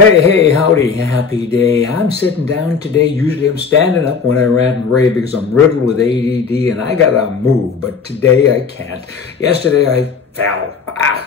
Hey, howdy, happy day. I'm sitting down today. Usually I'm standing up when I rant and rave because I'm riddled with ADD and I gotta move, but today I can't. Yesterday I fell.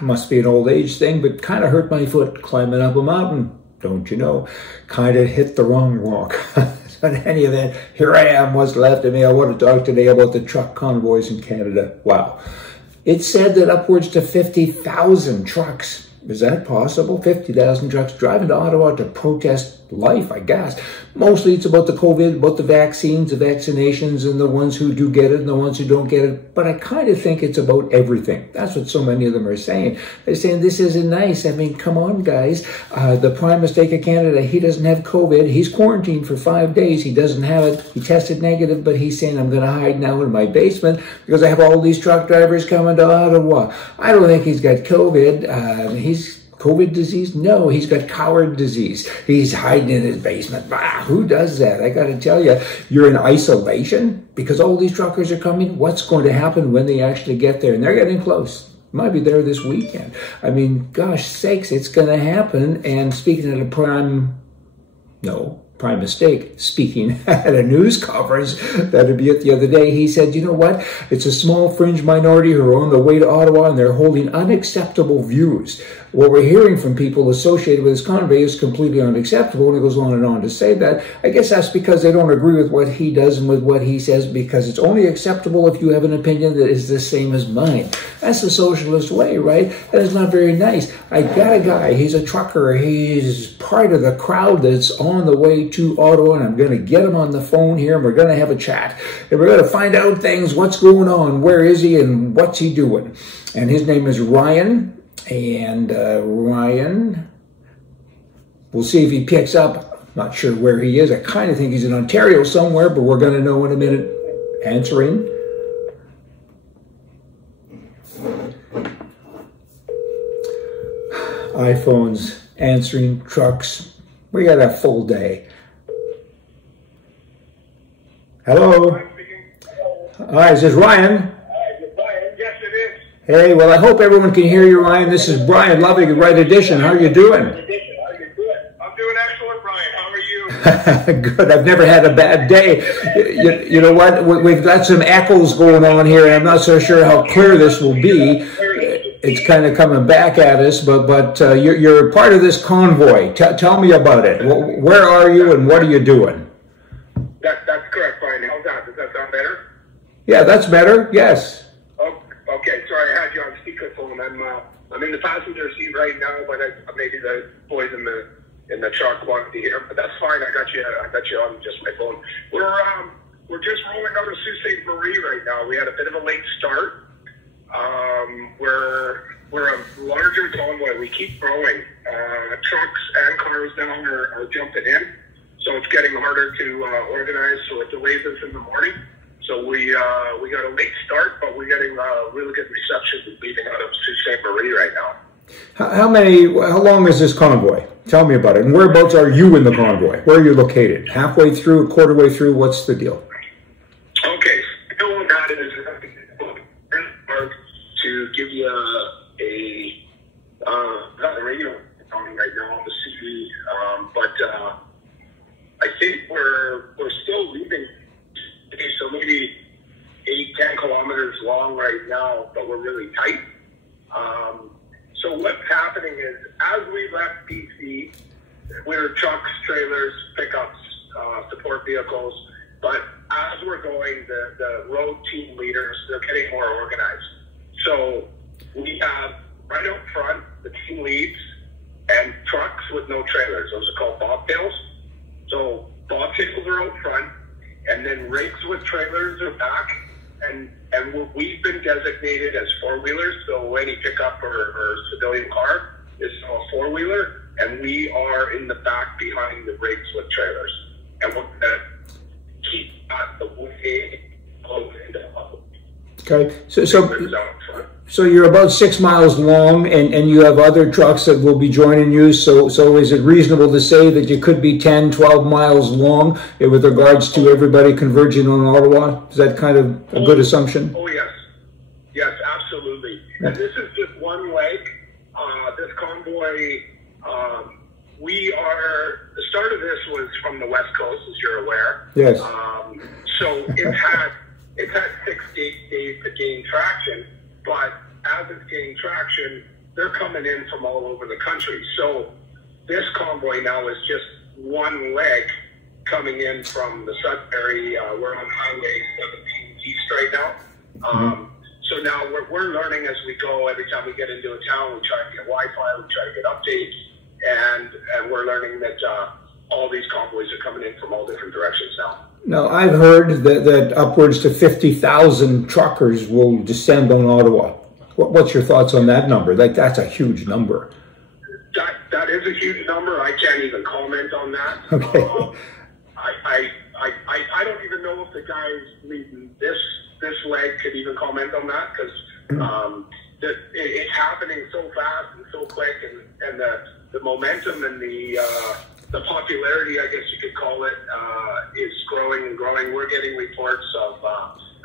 Must be an old age thing, but kind of hurt my foot climbing up a mountain. Don't you know? Kind of hit the wrong rock. But in any event, here I am, what's left of me. I want to talk today about the truck convoys in Canada. Wow. It's said that upwards to 50,000 trucks. Is that possible? 50,000 trucks driving to Ottawa to protest life, I guess. Mostly it's about the COVID, about the vaccines, the vaccinations, and the ones who do get it and the ones who don't get it. But I kind of think it's about everything. That's what so many of them are saying. They're saying this isn't nice. I mean, come on, guys. The prime minister of Canada, he doesn't have COVID. He's quarantined for 5 days. He doesn't have it. He tested negative, but he's saying, I'm going to hide now in my basement because I have all these truck drivers coming to Ottawa. I don't think he's got COVID. He's COVID disease? No, he's got coward disease. He's hiding in his basement. Who does that? I got to tell you, you're in isolation because all these truckers are coming. What's going to happen when they actually get there? And they're getting close. Might be there this weekend. I mean, gosh sakes, it's going to happen. And speaking of the prime mistake, speaking at a news conference that would be at the other day, he said, you know what? It's a small fringe minority who are on their way to Ottawa and they're holding unacceptable views. What we're hearing from people associated with this convoy is completely unacceptable, and it goes on and on to say that. I guess that's because they don't agree with what he does and with what he says, because it's only acceptable if you have an opinion that is the same as mine. That's the socialist way, right? That is not very nice. I got a guy, he's a trucker, he's part of the crowd that's on the way to Ottawa, and I'm going to get him on the phone here, and we're going to have a chat. And we're going to find out things, what's going on, where is he, and what's he doing. And his name is Ryan. And Ryan, we'll see if he picks up. Not sure where he is. I kind of think he's in Ontario somewhere, but we're going to know in a minute. Answering. iPhones, answering, trucks. We got a full day. Hello? Hi, is this Ryan? Hey, well, I hope everyone can hear you, Ryan. This is Brian Loving, Right Edition. How are you doing? I'm doing excellent, Brian. How are you? Good. I've never had a bad day. You know what? We've got some echoes going on here, and I'm not so sure how clear this will be. It's kind of coming back at us, but you're part of this convoy. Tell me about it. Where are you, and what are you doing? That's correct, Brian. How's that? Does that sound better? Yeah, that's better. Yes. Okay, sorry, I had you on speakerphone. I'm in the passenger seat right now, but maybe the boys in the truck wanted to hear. But that's fine. I got you on just my phone. We're just rolling out of Sault Ste. Marie right now. We had a bit of a late start. We're a larger convoy. We keep growing. Trucks and cars now are jumping in, so it's getting harder to organize. So it delays us in the morning. So we got a late start, but we're getting really good reception leaving out of Sault Ste. Marie right now. How long is this convoy? Tell me about it. And whereabouts are you in the convoy? Where are you located? Halfway through, a quarter way through? What's the deal? Okay, so that is to give you a radio coming right now on the city, but I think we're still leaving. So maybe 8-10 kilometers long right now, but we're really tight. So what's happening is, as we left BC, we were trucks, trailers, pickups, support vehicles. But as we're going, the road team leaders, they're getting more organized. So we have right out front the team leads and trucks with no trailers. Those are called bobtails. So bobtails are out front. And then rigs with trailers are back, and we've been designated as four-wheelers, so any pickup or civilian car is a four-wheeler, and we are in the back behind the rigs with trailers. And we're going to keep the way close into the public. Okay, so you're about 6 miles long, and you have other trucks that will be joining you. So is it reasonable to say that you could be 10, 12 miles long with regards to everybody converging on Ottawa? Is that kind of a good assumption? Oh, yes. Yes, absolutely. And this is just one leg. This convoy the start of this was from the West Coast, as you're aware. Yes. So it's had 6 days to gain traction, but as it's gaining traction, they're coming in from all over the country. So this convoy now is just one leg coming in from the Sudbury. We're on Highway 17 East right now. So now we're learning as we go. Every time we get into a town, we try to get Wi-Fi, we try to get updates, and we're learning that all these convoys are coming in from all different directions now. Now, I've heard that upwards to 50,000 truckers will descend on Ottawa. What's your thoughts on that number? Like, that's a huge number. That is a huge number. I can't even comment on that. Okay. I don't even know if the guys leading this leg could even comment on that, because it's happening so fast and so quick, and the momentum and the popularity, I guess you could call it, is growing and growing. We're getting reports of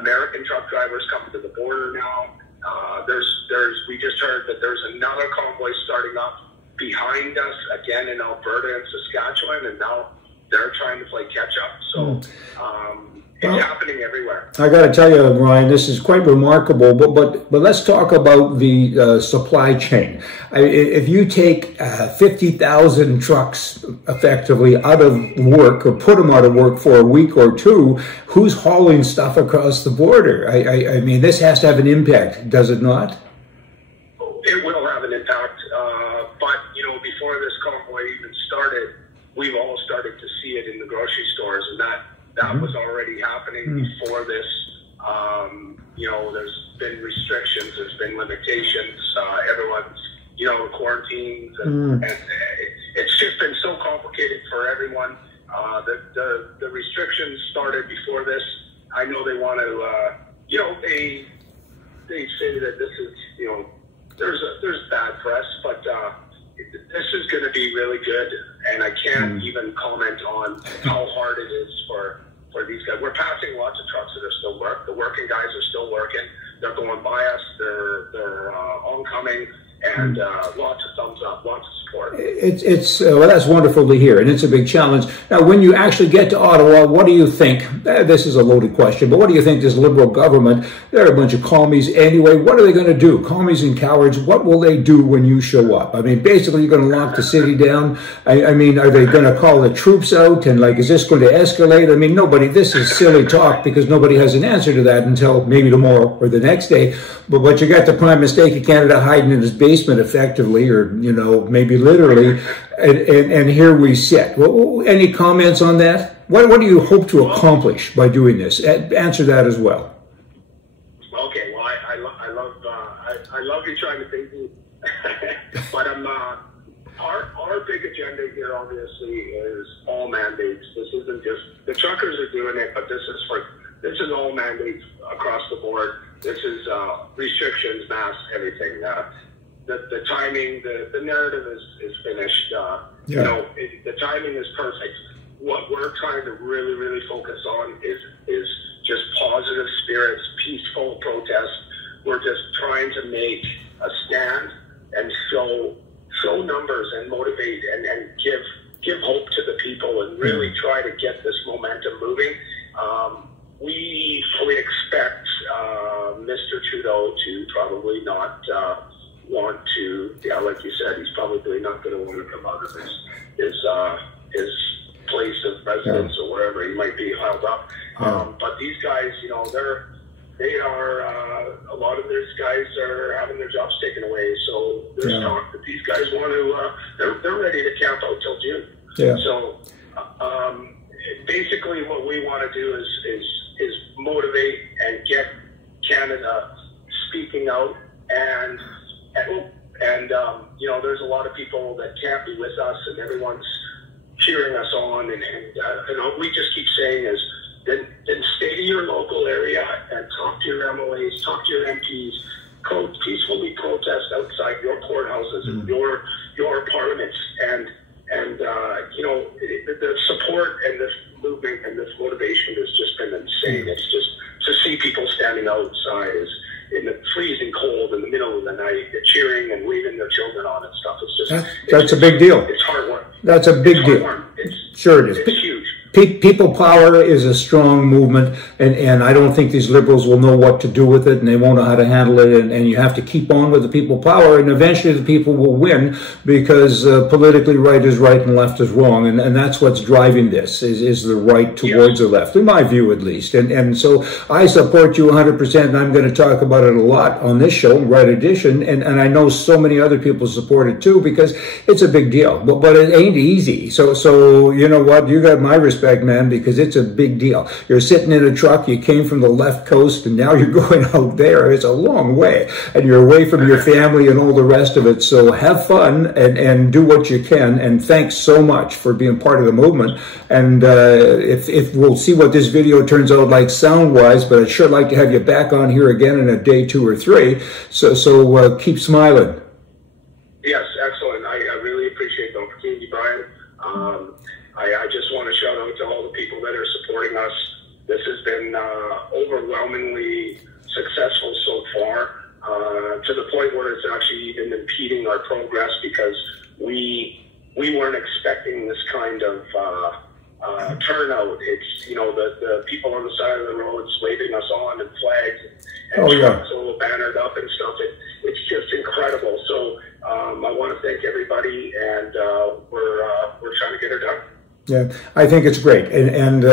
American truck drivers coming to the border now. We just heard that there's another convoy starting up behind us again in Alberta and Saskatchewan, and now they're trying to play catch up. So it's happening everywhere. I got to tell you, Ryan, this is quite remarkable. But let's talk about the supply chain. If you take 50,000 trucks effectively out of work, or put them out of work for a week or two, who's hauling stuff across the border? I mean, this has to have an impact, does it not? It will have an impact. But before this convoy even started, we've all started to see it in the grocery stores, and that was already happening before this. There's been restrictions, there's been limitations, everyone's, quarantines, and it's just been so complicated for everyone. The restrictions started before this. I know they want to, they say that this is, there's bad press, but this is going to be really good, and I can't even comment on how hard it is for these guys. We're passing lots of trucks that are still working. The working guys are still working. They're going by us. They're oncoming, and lots of thumbs up, lots of support. It's well, that's wonderful to hear, and it's a big challenge. Now, when you actually get to Ottawa, what do you think? This is a loaded question, but what do you think this Liberal government? They're a bunch of commies anyway. What are they going to do? Commies and cowards. What will they do when you show up? I mean, basically, you're going to lock the city down. I mean, are they going to call the troops out? And is this going to escalate? I mean, this is silly talk, because nobody has an answer to that until maybe tomorrow or the next day. But you got the Prime Minister of Canada hiding in his basement effectively, or, maybe literally, and here we sit. Well, any comments on that? What do you hope to accomplish by doing this? Answer that as well. Okay, well, I love you trying to think, but our big agenda here, obviously, is all mandates. This isn't just the truckers are doing it, but this is all mandates across the board. This is restrictions, masks, everything. The timing, the narrative is finished. The timing is perfect. What we're trying to really, really focus on is just positive spirits, peaceful protest. We're just trying to make a stand and show numbers and motivate and give hope to the people, and really try to get this momentum moving. We fully expect Mr. Trudeau to probably not want to, like you said, he's probably not going to want to come out of his place of residence or wherever he might be held up. But these guys, they are a lot of these guys are having their jobs taken away. So there's talk that these guys want to, they're ready to camp out till June. Yeah. So basically, what we want to do is motivate and get Canada speaking out, and there's a lot of people that can't be with us, and everyone's cheering us on, and we just keep saying is then stay to your local area and talk to your MLAs, talk to your MPs, peacefully protest outside your courthouses and your parliaments, and the support and this movement and this motivation has just been insane. It's just to see people standing outside in the freezing cold in the middle of the night, cheering and waving their children on and stuff. It's just that's a big deal. It's hard work. That's a big deal. Sure it is. It's huge. People power is a strong movement, and I don't think these liberals will know what to do with it, and they won't know how to handle it, and you have to keep on with the people power, and eventually the people will win, because politically right is right and left is wrong, and that's what's driving this, is the right towards the left, in my view at least. And so I support you 100%, and I'm going to talk about it a lot on this show, Right Edition, and I know so many other people support it too, because it's a big deal, but it ain't easy. So you know what, you got my respect, man, because it's a big deal. You're sitting in a truck, you came from the left coast, and now you're going out there. It's a long way, and you're away from your family and all the rest of it. So have fun and do what you can, and thanks so much for being part of the movement. And if we'll see what this video turns out like sound-wise, but I'd sure like to have you back on here again in a day 2 or 3. So keep smiling. Yes, excellent. I really appreciate the opportunity, Brian. I just want to shout out to all the people that are supporting us. This has been overwhelmingly successful so far, to the point where it's actually even impeding our progress, because we weren't expecting this kind of turnout. It's, the people on the side of the roads waving us on, and flags and trucks all bannered up and stuff. It's just incredible. So I want to thank everybody, and we're trying to get it done. Yeah, I think it's great, and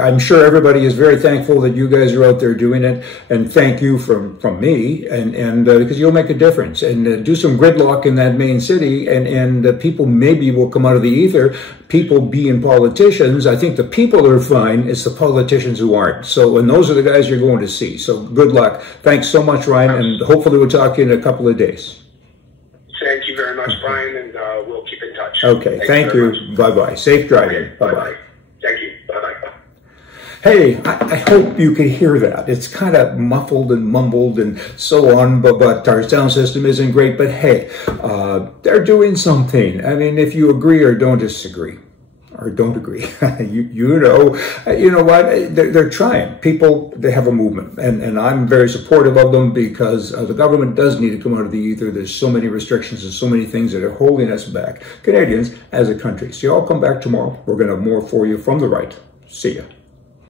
I'm sure everybody is very thankful that you guys are out there doing it, and thank you from me, and because you'll make a difference, and do some gridlock in that main city, and people maybe will come out of the ether, people being politicians. I think the people are fine, it's the politicians who aren't, and those are the guys you're going to see, so good luck. Thanks so much, Ryan, and hopefully we'll talk to you in a couple of days. Thank you very much, Brian, and we'll keep in touch. Okay, thank you. Bye-bye. Safe driving. Okay. Bye-bye. Thank you. Bye-bye. Hey, I hope you can hear that. It's kind of muffled and mumbled and so on, but our sound system isn't great. But hey, they're doing something. I mean, if you agree or don't disagree, or don't agree, you know what, they're trying. People, they have a movement, and I'm very supportive of them, because the government does need to come out of the ether. There's so many restrictions and so many things that are holding us back, Canadians as a country. So y'all come back tomorrow. We're going to have more for you from the right. See ya.